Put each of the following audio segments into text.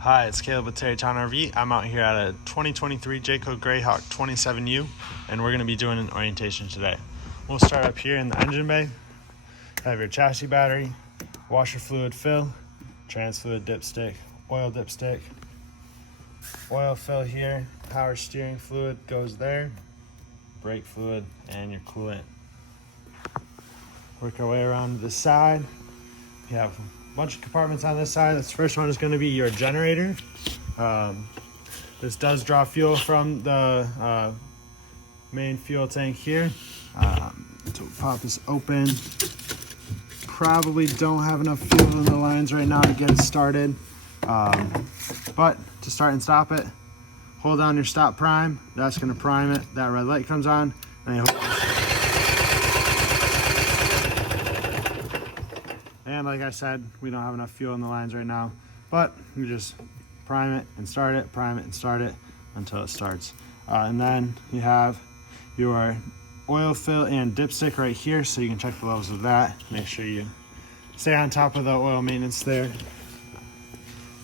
Hi, it's Caleb with Terrytown RV. I'm out here at a 2023 Jayco Greyhawk 27U, and we're going to be doing an orientation today. We'll start up here in the engine bay. Have your chassis battery, washer fluid fill, trans fluid dipstick, oil dipstick, oil fill here, power steering fluid goes there, brake fluid, and your coolant. Work our way around to the side. You have a bunch of compartments on this side. This first one is going to be your generator. This does draw fuel from the main fuel tank here. So pop this open. Probably don't have enough fuel in the lines right now to get it started. But to start and stop it, hold down your stop prime. That's going to prime it. That red light comes on. And like I said, we don't have enough fuel in the lines right now, but you just prime it and start it, prime it and start it until it starts. And then you have your oil fill and dipstick right here, so you can check the levels of that. Make sure you stay on top of the oil maintenance there.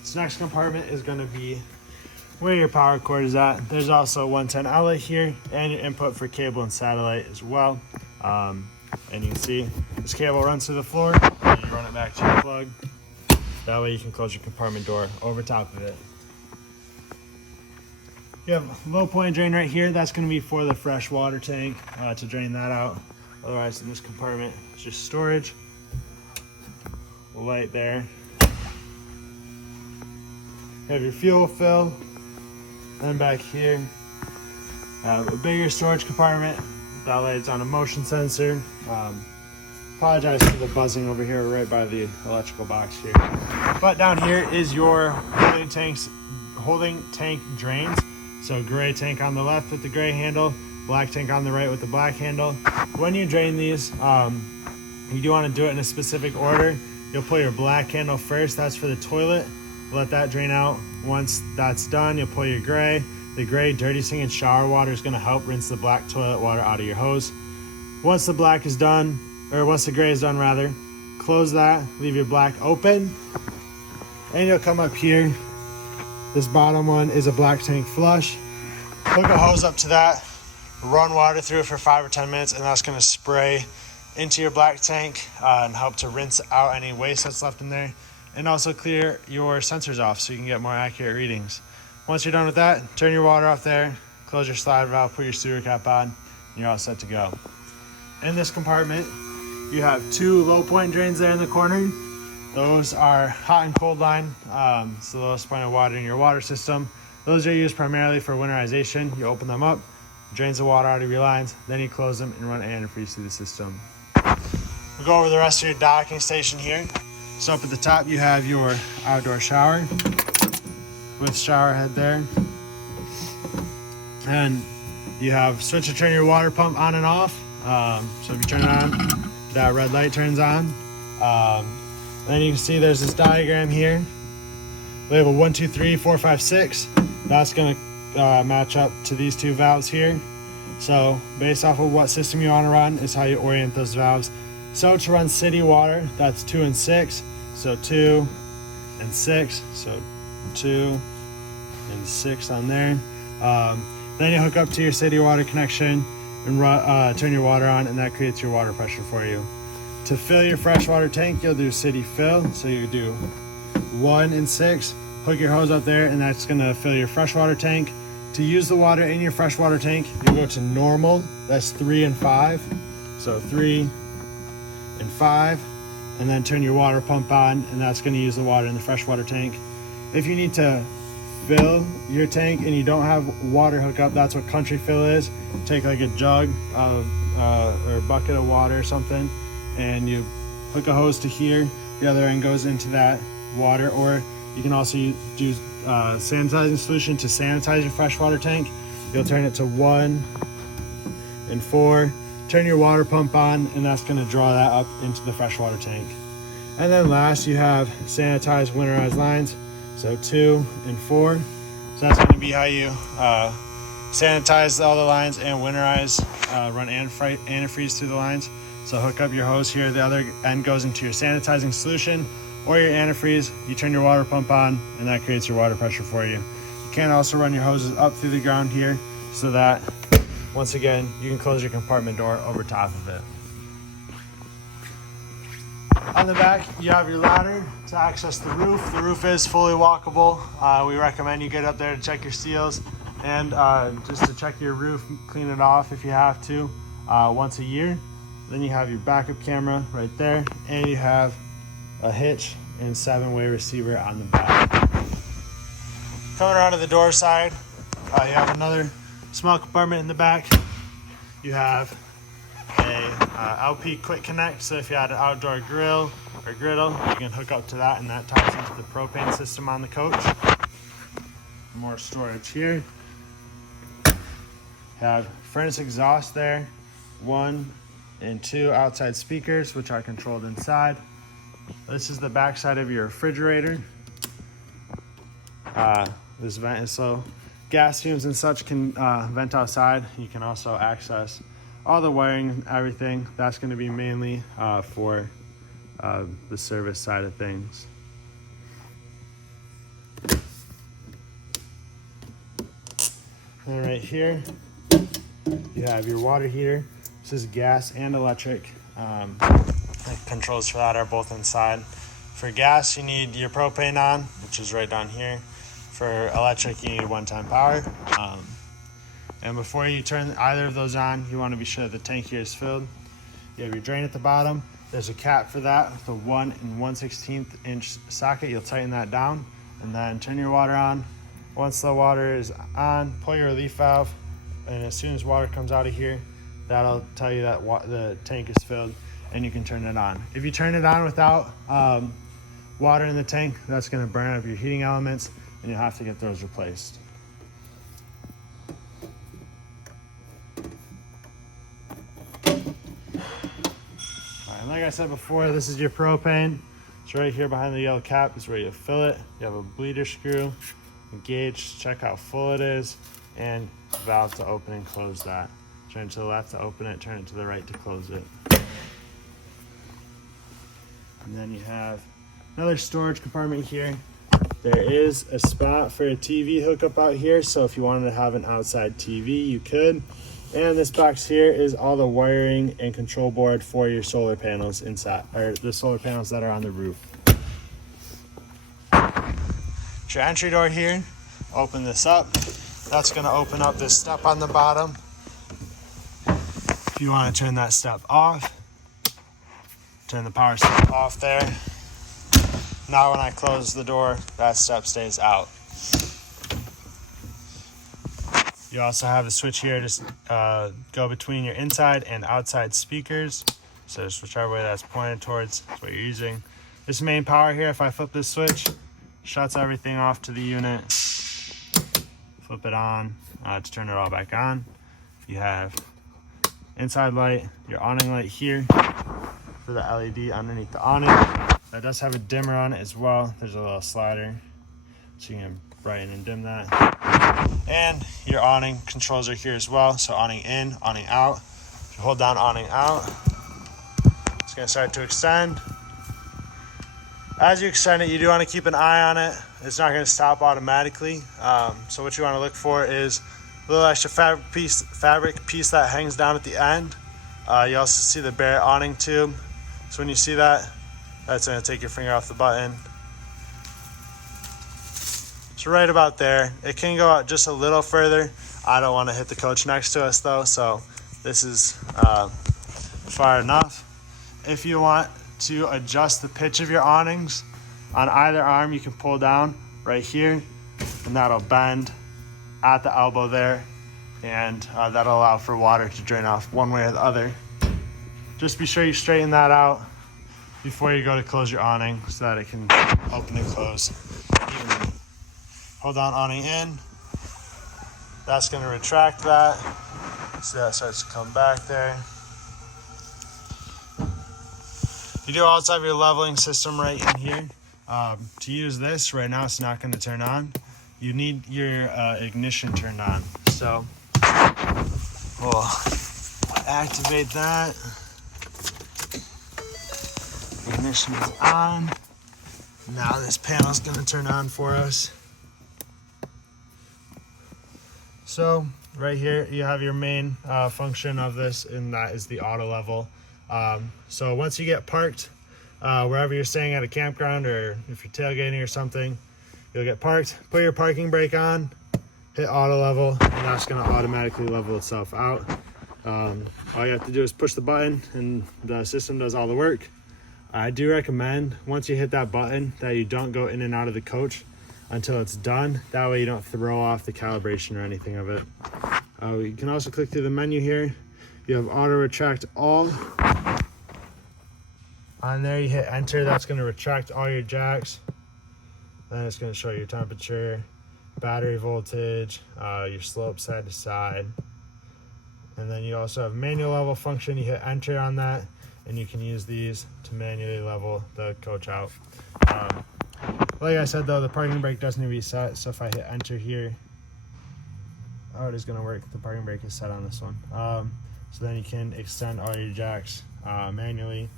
This next compartment is going to be where your power cord is at. There's also a 110 outlet here and your input for cable and satellite as well. And you can see this cable runs through the floor, and you run it back to your plug. That way you can close your compartment door over top of it. You have a low point drain right here. That's going to be for the fresh water tank to drain that out. Otherwise, in this compartment, it's just storage. Light there. You have your fuel fill. Then back here, a bigger storage compartment. That light's on a motion sensor. Apologize for the buzzing over here right by the electrical box here. But down here is your holding tank drains. So gray tank on the left with the gray handle, black tank on the right with the black handle. When you drain these, you do want to do it in a specific order. You'll pull your black handle first. That's for the toilet. Let that drain out. Once that's done, you'll pull your gray. The gray dirty sink and shower water is going to help rinse the black toilet water out of your hose. Once the black is done, or once the gray is done rather, close that, leave your black open, and you'll come up here. This bottom one is a black tank flush. Hook a hose up to that, run water through it for 5 or 10 minutes, and that's going to spray into your black tank and help to rinse out any waste that's left in there, and also clear your sensors off so you can get more accurate readings. Once you're done with that, turn your water off there, close your slide valve, put your sewer cap on, and you're all set to go. In this compartment, you have 2 low point drains there in the corner. Those are hot and cold line. It's the lowest point of water in your water system. Those are used primarily for winterization. You open them up, drains the water out of your lines, then you close them and run antifreeze through the system. We'll go over the rest of your docking station here. So up at the top, you have your outdoor shower with shower head there, and you have switch to turn your water pump on and off. So if you turn it on, that red light turns on. Then you can see there's this diagram here. We have a 1, 2, 3, 4, 5, 6. That's going to match up to these 2 valves here. So based off of what system you want to run is how you orient those valves. So to run city water, that's 2 and 6. So 2 and 6. So 2 and 6 on there. Then you hook up to your city water connection and turn your water on, and that creates your water pressure for you. To fill your freshwater tank, you'll do city fill. So you do 1 and 6, hook your hose up there, and that's going to fill your freshwater tank. To use the water in your freshwater tank, you go to normal. That's 3 and 5. So 3 and 5, and then turn your water pump on, and that's going to use the water in the freshwater tank. If you need to fill your tank and you don't have water hookup, that's what country fill is. Take like a jug or a bucket of water or something, and you hook a hose to here. The other end goes into that water, or you can also do sanitizing solution to sanitize your freshwater tank. You'll turn it to 1 and 4. Turn your water pump on, and that's going to draw that up into the freshwater tank. And then last, you have sanitized winterized lines. So 2 and 4. So that's going to be how you sanitize all the lines and winterize, run antifreeze through the lines. So hook up your hose here. The other end goes into your sanitizing solution. or your antifreeze, you turn your water pump on, and that creates your water pressure for you. You can also run your hoses up through the ground here so that, once again, you can close your compartment door over top of it. On the back, you have your ladder to access the roof. The roof is fully walkable. We recommend you get up there to check your seals and just to check your roof, clean it off if you have to once a year. Then you have your backup camera right there, and you have a hitch and 7-way receiver on the back. Coming around to the door side, you have another small compartment in the back. You have a LP quick connect, so if you had an outdoor grill or griddle, you can hook up to that, and that ties into the propane system on the coach. More storage here. Have furnace exhaust there, 1 and 2 outside speakers, which are controlled inside. This is the back side of your refrigerator. This vent is so gas fumes and such can vent outside. You can also access all the wiring and everything. That's going to be mainly for the service side of things. And right here, you have your water heater. This is gas and electric. The controls for that are both inside. For gas, you need your propane on, which is right down here. For electric, you need one-time power. And before you turn either of those on, you want to be sure that the tank here is filled. You have your drain at the bottom. There's a cap for that with a 1 1/16 inch socket. You'll tighten that down and then turn your water on. Once the water is on, pull your relief valve, and as soon as water comes out of here, that'll tell you that the tank is filled, and you can turn it on. If you turn it on without water in the tank, that's going to burn up your heating elements, and you'll have to get those replaced. And like I said before, this is your propane. It's right here behind the yellow cap is where you fill it. You have a bleeder screw, a gauge to check how full it is, and a valve to open and close that. Turn it to the left to open it, turn it to the right to close it. And then you have another storage compartment here. There is a spot for a TV hookup out here, so if you wanted to have an outside TV, you could. And this box here is all the wiring and control board for your solar panels inside, or the solar panels that are on the roof. Your entry door here, open this up. That's going to open up this step on the bottom. If you want to turn that step off, turn the power step off there. Now when I close the door, that step stays out. You also have a switch here to go between your inside and outside speakers. So just whichever way that's pointed towards is what you're using. This main power here, if I flip this switch, shuts everything off to the unit. Flip it on to turn it all back on. You have inside light, your awning light here for the LED underneath the awning. That does have a dimmer on it as well. There's a little slider, so you can brighten and dim that. And your awning controls are here as well. So awning in, awning out. If you hold down awning out, it's gonna start to extend. As you extend it, you do want to keep an eye on it. It's not going to stop automatically. So what you want to look for is a little extra fabric piece that hangs down at the end. You also see the bare awning tube. So when you see that, that's going to take your finger off the button. So right about there. It can go out just a little further. I don't want to hit the coach next to us though, so this is far enough. If you want to adjust the pitch of your awnings on either arm, you can pull down right here, and that'll bend at the elbow there, and that'll allow for water to drain off one way or the other. Just be sure you straighten that out before you go to close your awning so that it can open and close evenly. Hold down awning in. That's going to retract that. See that starts to come back there. You do also have your leveling system right in here. To use this, right now it's not going to turn on. You need your ignition turned on. So we'll activate that. Ignition is on. Now this panel is going to turn on for us. So right here you have your main function of this, and that is the auto level. So once you get parked wherever you're staying at a campground, or if you're tailgating or something, you'll get parked, put your parking brake on, hit auto level, and that's going to automatically level itself out. All you have to do is push the button and the system does all the work. I do recommend once you hit that button that you don't go in and out of the coach until it's done. That way you don't throw off the calibration or anything of it. You can also click through the menu here. You have auto retract all. On there you hit enter, that's going to retract all your jacks. Then it's going to show your temperature, battery voltage, your slope side to side. And then you also have manual level function. You hit enter on that, and you can use these to manually level the coach out. Like I said though, the parking brake doesn't need to be set, so if I hit enter here, oh, it is going to work. The parking brake is set on this one. So then you can extend all your jacks manually.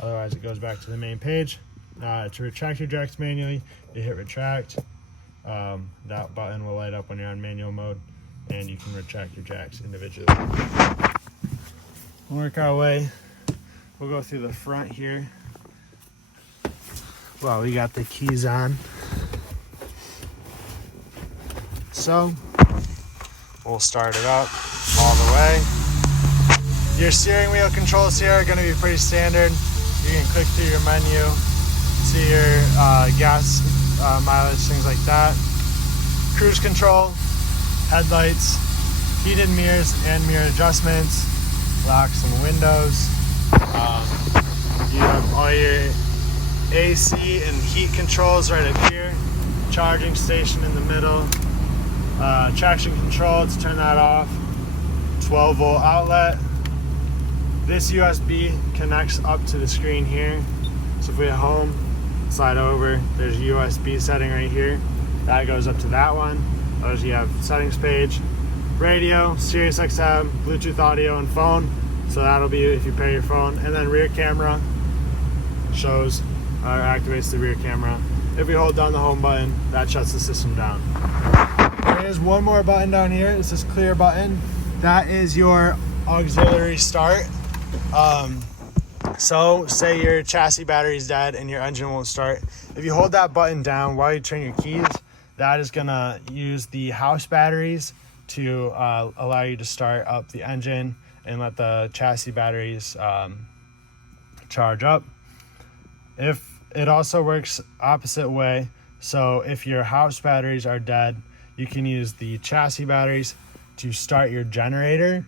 Otherwise it goes back to the main page. To retract your jacks manually, you hit retract. That button will light up when you're on manual mode, and you can retract your jacks individually. We'll work our way. We'll go through the front here. Well, we got the keys on. So we'll start it up all the way. Your steering wheel controls here are going to be pretty standard. You can click through your menu, see your gas mileage, things like that. Cruise control, headlights, heated mirrors and mirror adjustments, locks and windows. You have all your AC and heat controls right up here. Charging station in the middle. Traction control to turn that off. 12-volt outlet. This USB connects up to the screen here. So if we hit home, slide over, there's a USB setting right here. That goes up to that one. Others, you have settings page, radio, Sirius XM, Bluetooth audio, and phone. So that'll be if you pair your phone. And then rear camera shows or activates the rear camera. If we hold down the home button, that shuts the system down. There is one more button down here. It's this clear button. That is your auxiliary start. So say your chassis battery is dead and your engine won't start. If you hold that button down while you turn your keys, that is gonna use the house batteries to allow you to start up the engine and let the chassis batteries charge up. If it also works opposite way, so if your house batteries are dead, you can use the chassis batteries to start your generator,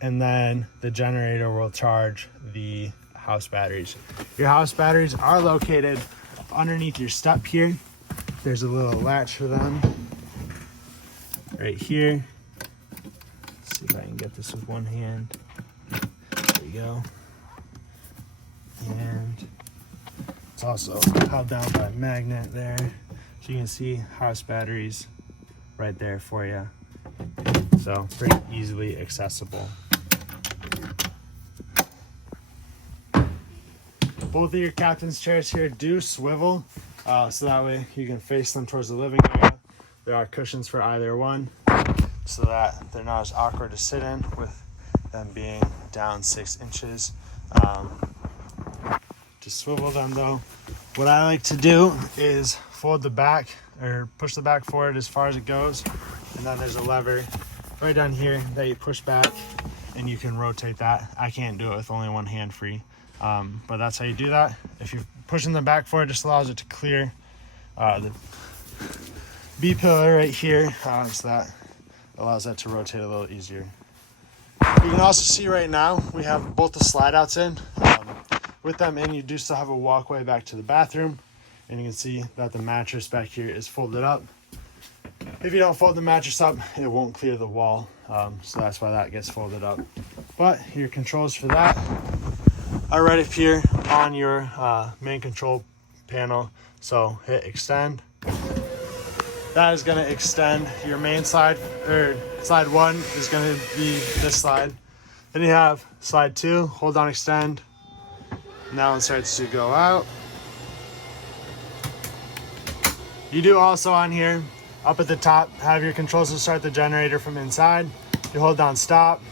and then the generator will charge the house batteries. Your house batteries are located underneath your step here. There's a little latch for them right here. Let's see if I can get this with one hand. There you go. And it's also held down by a magnet there. So you can see house batteries right there for you. So pretty easily accessible. Both of your captain's chairs here do swivel, so that way you can face them towards the living area. There are cushions for either one, so that they're not as awkward to sit in with them being down 6 inches. To swivel them though, what I like to do is fold the back or push the back forward as far as it goes, and then there's a lever right down here that you push back and you can rotate that. I can't do it with only one hand free, but that's how you do that. If you're pushing the back forward, it just allows it to clear the B pillar right here, so that allows that to rotate a little easier. You can also see right now we have both the slide outs in. With them in, you do still have a walkway back to the bathroom, and you can see that the mattress back here is folded up. If you don't fold the mattress up, it won't clear the wall, so that's why that gets folded up. But your controls for that are right up here on your main control panel. So hit extend. That is going to extend your main slide, or slide 1 is going to be this slide. Then you have slide 2, hold on extend. Now it starts to go out. You do also on here, up at the top, have your controls to start the generator from inside. You hold down stop.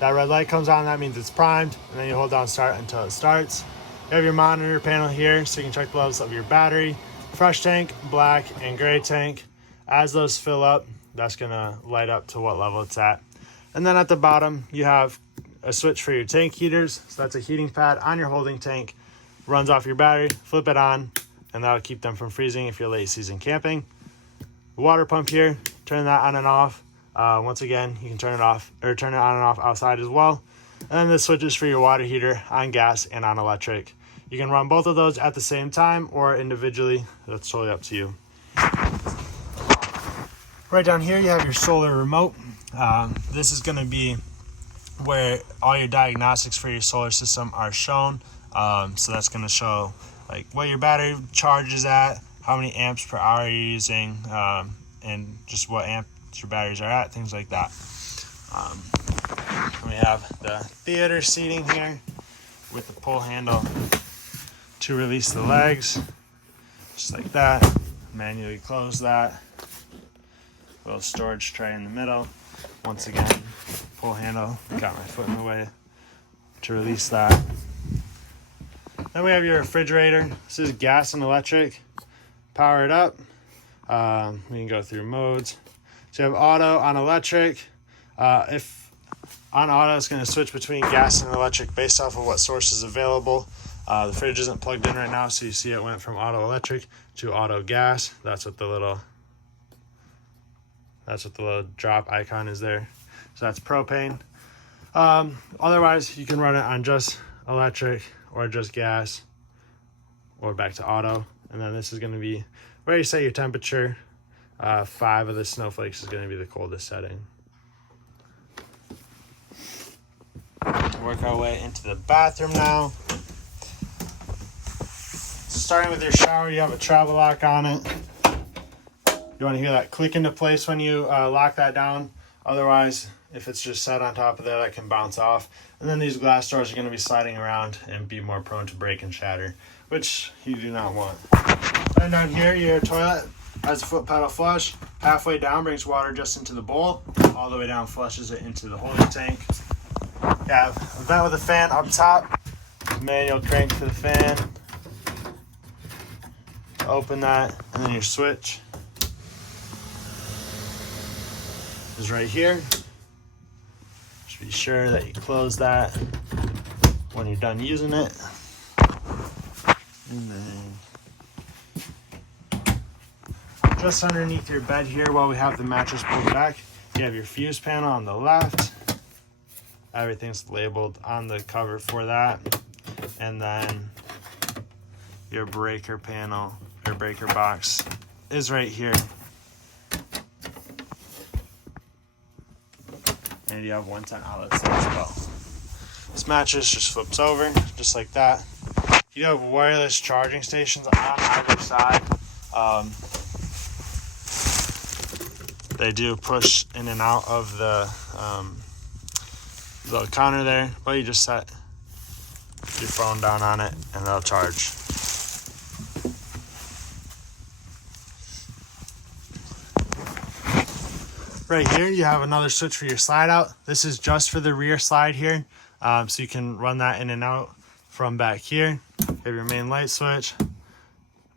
That red light comes on, that means it's primed, and then you hold down start until it starts. You have your monitor panel here, so you can check the levels of your battery. Fresh tank, black, and gray tank. As those fill up, that's gonna light up to what level it's at. And then at the bottom, you have a switch for your tank heaters. So that's a heating pad on your holding tank. Runs off your battery, flip it on, and that'll keep them from freezing if you're late season camping. Water pump here, turn that on and off. Once again, you can turn it off or turn it on and off outside as well. And then the switches for your water heater on gas and on electric. You can run both of those at the same time or individually. That's totally up to you. Right down here, you have your solar remote. This is going to be where all your diagnostics for your solar system are shown. So that's going to show like what your battery charge is at, how many amps per hour you're using, and just what amps your batteries are at, things like that. We have the theater seating here with the pull handle to release the legs, just like that. Manually close that. Little storage tray in the middle. Once again, pull handle. Got my foot in the way to release that. Then we have your refrigerator. This is gas and electric. Power it up. We can go through modes. So you have auto on electric. If on auto, it's going to switch between gas and electric based off of what source is available. The fridge isn't plugged in right now, so you see it went from auto electric to auto gas. That's what the little drop icon is there. So that's propane. Otherwise, you can run it on just electric or just gas or back to auto. And then this is going to be where you set your temperature. 5 of the snowflakes is going to be the coldest setting. Work our way into the bathroom now. Starting with your shower, you have a travel lock on it. You want to hear that click into place when you lock that down. Otherwise, if it's just set on top of there, that can bounce off. And then these glass doors are going to be sliding around and be more prone to break and shatter, which you do not want. And down here, your toilet has a foot pedal flush. Halfway down brings water just into the bowl. All the way down flushes it into the holding tank. You have a vent with a fan up top. Manual crank for the fan. Open that, and then your switch is right here. Just be sure that you close that when you're done using it. And then just underneath your bed here, while we have the mattress pulled back, you have your fuse panel on the left. Everything's labeled on the cover for that. And then your breaker panel or breaker box is right here. And you have 110 outlets there as well. This mattress just flips over just like that. You have wireless charging stations on either side. They do push in and out of the counter there, but you just set your phone down on it and they'll charge. Right here, you have another switch for your slide out. This is just for the rear slide here, so you can run that in and out from back here. You have your main light switch,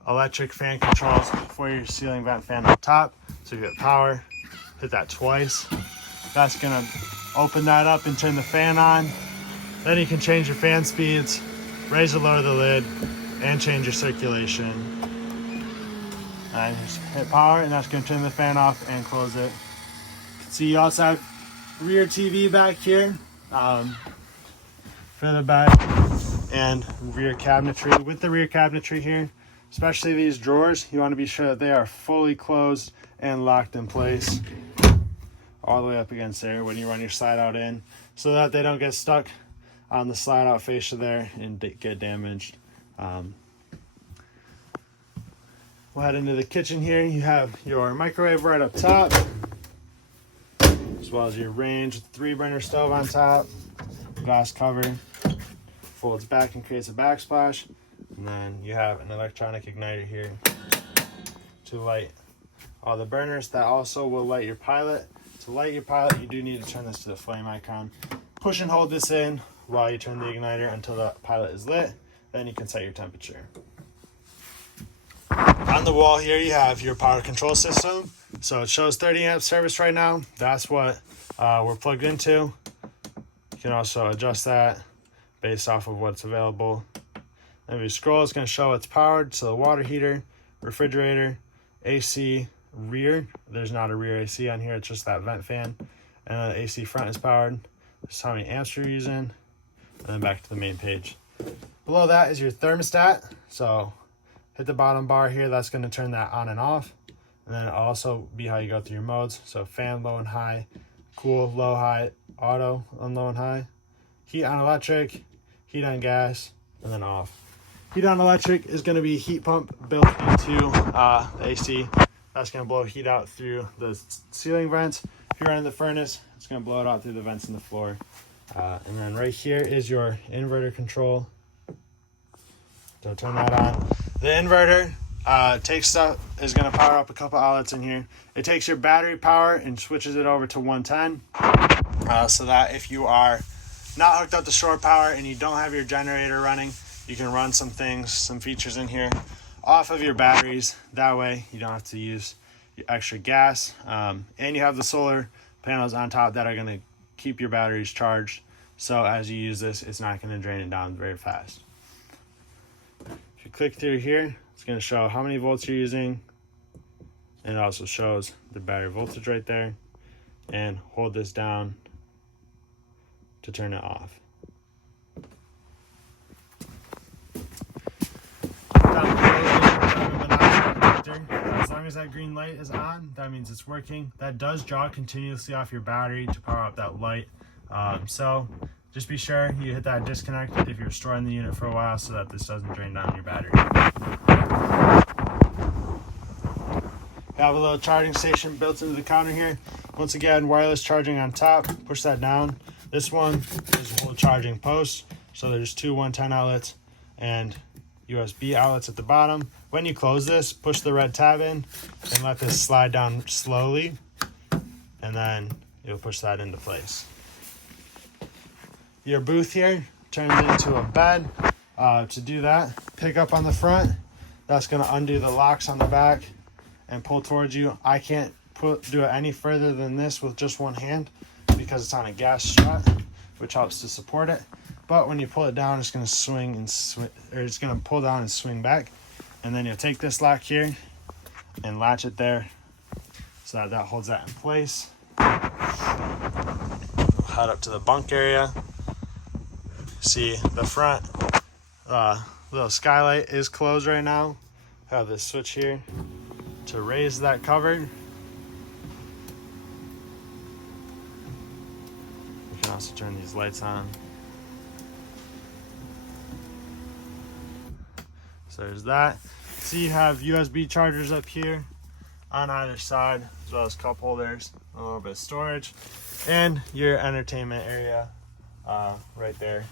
electric fan controls for your ceiling vent fan up top. So you get power, hit that twice. That's gonna open that up and turn the fan on. Then you can change your fan speeds, raise or lower the lid, and change your circulation. And just hit power, and that's gonna turn the fan off and close it. See, you also have rear TV back here for the bed and rear cabinetry. With the rear cabinetry here, especially these drawers, you want to be sure that they are fully closed and locked in place all the way up against there when you run your slide out in, so that they don't get stuck on the slide out fascia there and get damaged. We'll head into the kitchen here. You have your microwave right up top, as well as your range, 3-burner stove on top, glass cover, folds back and creates a backsplash. And then you have an electronic igniter here to light all the burners. That also will light your pilot. To light your pilot, you do need to turn this to the flame icon. Push and hold this in while you turn the igniter until the pilot is lit. Then you can set your temperature. On the wall here, you have your power control system. So it shows 30 amp service right now. That's what we're plugged into. You can also adjust that based off of what's available. And if you scroll, it's going to show it's powered. So the water heater, refrigerator, AC, rear. There's not a rear AC on here. It's just that vent fan. And the AC front is powered. This is how many amps you're using. And then back to the main page. Below that is your thermostat. So hit the bottom bar here. That's going to turn that on and off. And then it'll also be how you go through your modes. So fan, low and high, cool, low, high, auto on low and high, heat on electric, heat on gas, and then off. Heat on electric is going to be heat pump built into the AC. That's going to blow heat out through the ceiling vents. If you're running the furnace, it's going to blow it out through the vents in the floor. And then right here is your inverter control. So turn that on. The inverter is going to power up a couple outlets in here. It takes your battery power and switches it over to 110, so that if you are not hooked up to shore power and you don't have your generator running, you can run some features in here off of your batteries. That way you don't have to use extra gas, and you have the solar panels on top that are going to keep your batteries charged, so as you use this, it's not going to drain it down very fast. If you click through here, it's going to show how many volts you're using, and it also shows the battery voltage right there. And hold this down to turn it off. As long as that green light is on, that means it's working. That does draw continuously off your battery to power up that light. So just be sure you hit that disconnect if you're storing the unit for a while so that this doesn't drain down your battery. We have a little charging station built into the counter here. Once again, wireless charging on top. Push that down. This one is a whole charging post. So there's two 110 outlets and USB outlets at the bottom. When you close this, push the red tab in and let this slide down slowly. And then you'll push that into place. Your booth here turns into a bed. To do that, pick up on the front. That's going to undo the locks on the back and pull towards you. I can't do it any further than this with just one hand because it's on a gas strut, which helps to support it. But when you pull it down, it's going to swing and it's going to pull down and swing back. And then you'll take this lock here and latch it there so that holds that in place. Head up to the bunk area. See the front little skylight is closed right now. Have this switch here to raise that cover. You can also turn these lights on. So there's that. So you have USB chargers up here on either side, as well as cup holders, a little bit of storage, and your entertainment area right there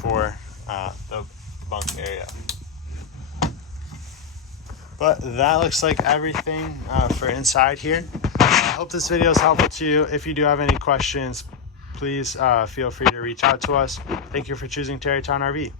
for the bunk area. But that looks like everything for inside here. I hope this video is helpful to you. If you do have any questions, please feel free to reach out to us. Thank you for choosing Terrytown RV.